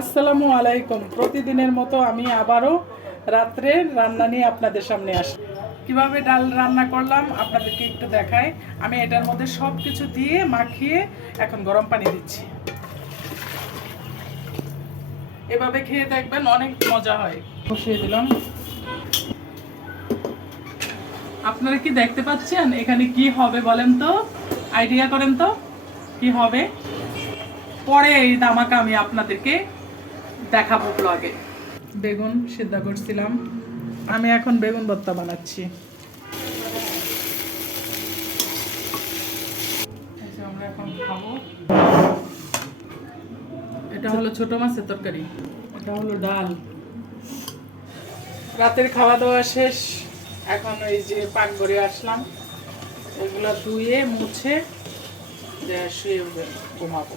আসসালামু আলাইকুম। প্রতিদিনের মতো আমি আবারও রাত্রে রান্না নিয়ে আপনাদের সামনে আসি। কীভাবে ডাল রান্না করলাম আপনাদেরকে একটু দেখাই। আমি এটার মধ্যে সব কিছু দিয়ে মাখিয়ে এখন গরম পানি দিচ্ছি। এভাবে খেয়ে দেখবেন অনেক মজা হয়। বসিয়ে দিলাম। আপনারা কি দেখতে পাচ্ছেন? এখানে কি হবে বলেন তো? আইডিয়া করেন তো? কি হবে? পরে এই দামাকা আমি আপনাদেরকে দেখাবো ব্লগে বেগুন সিদ্ধ করছিলাম। আমি এখন বেগুন ভর্তা বানাচ্ছি। আমরা এখন খাব। এটা হলো ছোট মাছের তরকারি। এটা হলো ডাল। রাতের খাওয়া দাওয়া শেষ। এখন ওই যে পাক করে আসলাম। এগুলো ধুয়ে, মুছে শুয়ে ঘুমাবো।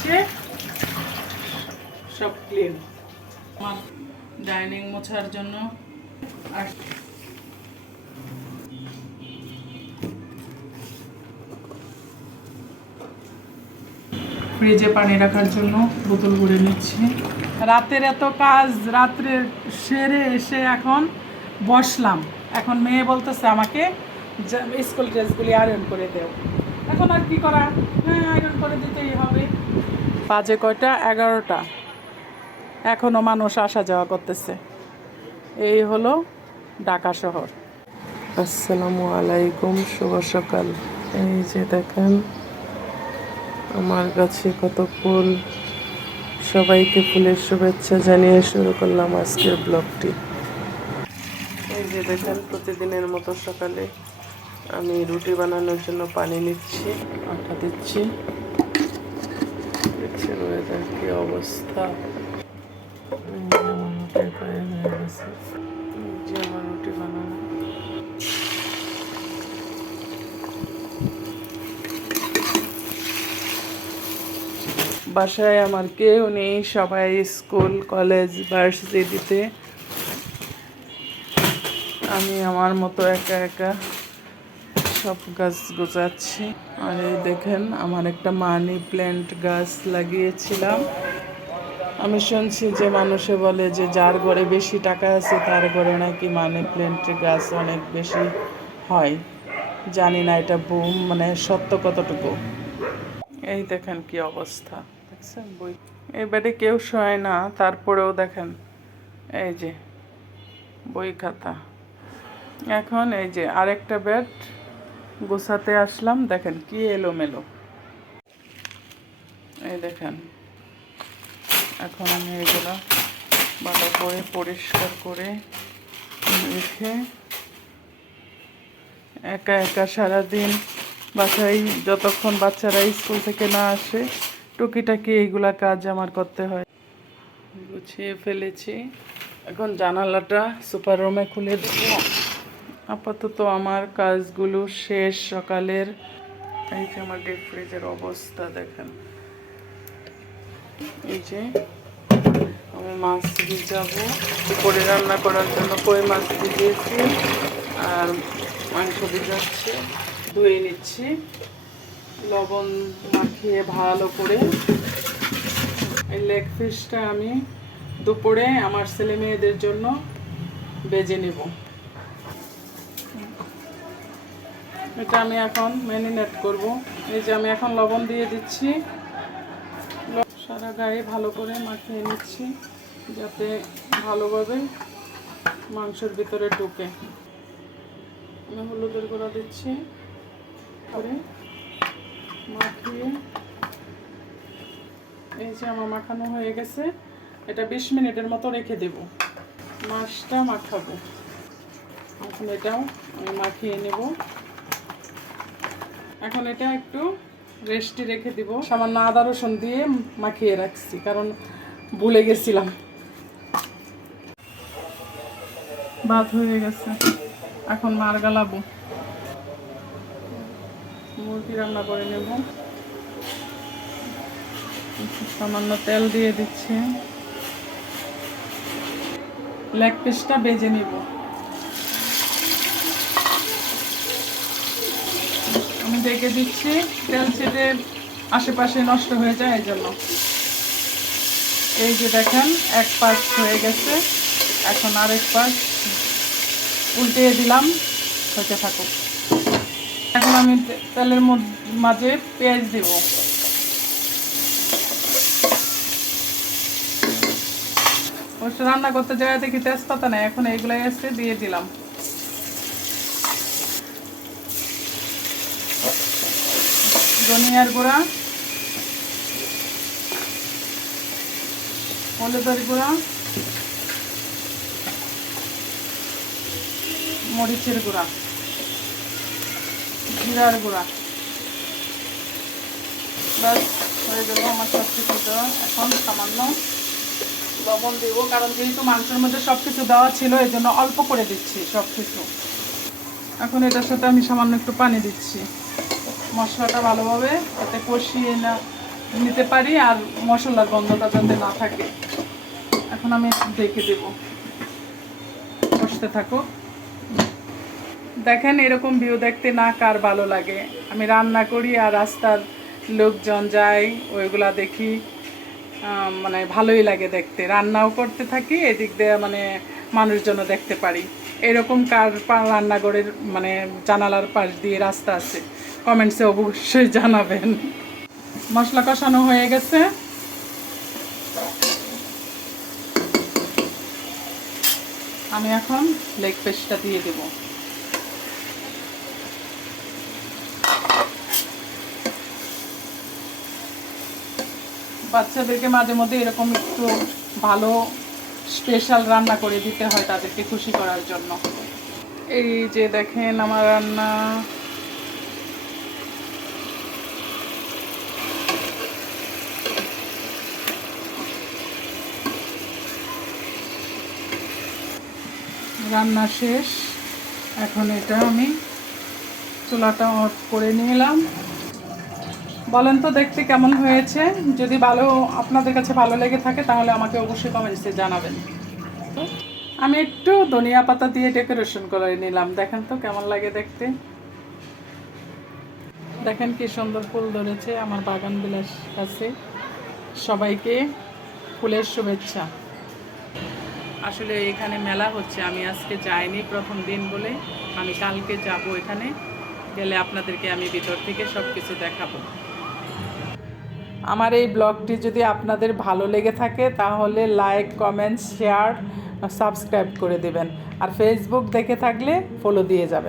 ধুয়ে সব ক্লিন আমার ডাইনিং মোছার জন্য আর ফ্রিজে পানি রাখার জন্য বোতল করে নিচ্ছি। রাতের এত কাজ, রাত্রে সেরে এসে এখন বসলাম। এখন মেয়ে বলতেছে আমাকে স্কুল ড্রেসগুলি আয়রন করে দেও। এখন আর কি করা? হ্যাঁ আয়রন করে দিতেই হবে। বাজে কয়টা? এগারোটা। এখনও মানুষ আসা যাওয়া করতেছে। এই হলো ঢাকা শহর। আসসালামু আলাইকুম শুভ সকাল। এই যে দেখেন আমার কাছে কত ফুল। সবাইকে ফুলের শুভেচ্ছা জানিয়ে শুরু করলাম আজকের ব্লগটি। এই যে দেখেন প্রতিদিনের মতো সকালে আমি রুটি বানানোর জন্য পানি নিচ্ছি, আটা দিচ্ছি। দেখছেন ওয়েদার কি অবস্থা? রুটি বানানো। বাসায় আমার কেউ নেই, সবাই স্কুল, কলেজ, ভার্সিটিতে। আমি আমার মতো একা একা সব গাছ গোছাচ্ছি। আর এই দেখেন, আমার একটা মানি প্ল্যান্ট গাছ লাগিয়েছিলাম। আমি শুনছি যে মানুষে বলে যে যার ঘরে বেশি টাকা আছে, তার ঘরে নাকি মানি প্ল্যান্টের গাছ অনেক বেশি হয়। জানি না এটা বুম মানে সত্য কতটুকু। এই দেখেন কি অবস্থা, দেখছেন বই? এই কেউ শোয় না, তারপরেও দেখেন, এই যে বই খাতা। এখন এই যে আরেকটা বেড গোছাতে আসলাম। দেখেন কি এলোমেলো। এই দেখেন। এখন আমি এগুলো ভালো করে পরিষ্কার করে রেখে একা একা সারাদিন বাসায় যতক্ষণ বাচ্চারা স্কুল থেকে না আসে, টুকিটাকি এইগুলা কাজ আমার করতে হয়। গুছিয়ে ফেলেছি। এখন জানালাটা সুপার রুমে খুলে দেবো। আপাতত আমার কাজগুলো শেষ সকালের। এই যে আমার ডিপ ফ্রিজের অবস্থা, দেখেন। এই যে আমি মাছ ভিজাবো। দুপুরে রান্না করার জন্য কই মাছ ভিজিয়েছি, আর মাংস ভিজাচ্ছি। ধুয়ে নিচ্ছি। লবণ মাখিয়ে ভালো করে। এই লেগ ফিশটা আমি দুপুরে আমার ছেলে মেয়েদের জন্য বেজে নেব। এটা আমি এখন ম্যারিনেট করব। এই যে আমি এখন লবণ দিয়ে দিচ্ছি। সারা গায়ে ভালো করে মাখিয়ে নিচ্ছি যাতে ভালোভাবে মাংসের ভিতরে ঢুকে। আমি হলুদের গুঁড়া দিচ্ছি। করে মাখিয়ে এই যে আমার মাখানো হয়ে গেছে। এটা বিশ মিনিটের মতো রেখে দেব। মাছটা মাখাবো। এখন এটাও আমি মাখিয়ে নেব। এখন এটা একটু রেস্টে রেখে দিব। সামান্য আদা রসুন দিয়ে মাখিয়ে রাখছি, কারণ ভুলে গেছিলাম। ভাত হয়ে গেছে। এখন মার গালাবো। মুরগি রান্না করে নেব। সামান্য তেল দিয়ে দিচ্ছি। লেগ পিসটা বেজে নিব। ডেকে দিচ্ছি। তেল ছেটে আশেপাশে নষ্ট হয়ে যায় এই জন্য। এই যে দেখেন, এক পাশ হয়ে গেছে। এখন আরেক পাশ উল্টিয়ে দিলাম হতে থাকুক। এখন আমি তেলের মাঝে পেঁয়াজ দিব। অবশ্য রান্না করতে যায় দেখি তেজপাতা নেই, এখন এইগুলাই আছে, দিয়ে দিলাম। ধনিয়ার গুঁড়া, হলুদের গুঁড়া, মরিচের গুঁড়া, জিরার গুঁড়া। ব্যাস, হয়ে গেল আমার সব কিছু এখন সামান্য লবণ দেবো, কারণ যেহেতু মাংসের মধ্যে সব কিছু দেওয়া ছিল এই জন্য অল্প করে দিচ্ছি সব কিছু এখন এটার সাথে আমি সামান্য একটু পানি দিচ্ছি। মশলাটা ভালোভাবে যাতে কষিয়ে না নিতে পারি আর মশলার গন্ধটা যাতে না থাকে। এখন আমি দেখে দেব। কষতে থাকো। দেখেন এরকম ভিউ দেখতে না কার ভালো লাগে। আমি রান্না করি আর রাস্তার লোকজন যায়, ওইগুলা দেখি। মানে ভালোই লাগে দেখতে। রান্নাও করতে থাকি, এদিক দিয়ে মানে মানুষজনও দেখতে পারি। এরকম কার রান্নাঘরের মানে জানালার পাশ দিয়ে রাস্তা আছে কমেন্টসে অবশ্যই জানাবেন। মশলা কষানো হয়ে গেছে। আমি এখন লেগ পেস্টটা দিয়ে দেবো। বাচ্চাদেরকে মাঝে মধ্যে এরকম একটু ভালো স্পেশাল রান্না করে দিতে হয় তাদেরকে খুশি করার জন্য। এই যে দেখেন আমার রান্না। রান্না শেষ। এখন এটা আমি চুলাটা অফ করে নিলাম। বলেন তো দেখতে কেমন হয়েছে? যদি ভালো আপনাদের কাছে ভালো লেগে থাকে তাহলে আমাকে অবশ্যই কমেন্টসে জানাবেন। আমি একটু ধনিয়া পাতা দিয়ে ডেকোরেশন করে নিলাম। দেখেন তো কেমন লাগে দেখতে। দেখেন কি সুন্দর ফুল ধরেছে আমার বাগান বিলাস কাছে সবাইকে ফুলের শুভেচ্ছা। আসলে এখানে মেলা হচ্ছে, আমি আজকে যাইনি প্রথম দিন বলে। আমি কালকে যাব এখানে, গেলে আপনাদেরকে আমি ভিতর থেকে সব কিছু দেখাবো। আমার এই ব্লগটি যদি আপনাদের ভালো লেগে থাকে, তাহলে লাইক কমেন্ট শেয়ার সাবস্ক্রাইব করে দেবেন। আর ফেসবুক দেখে থাকলে ফলো দিয়ে যাবেন।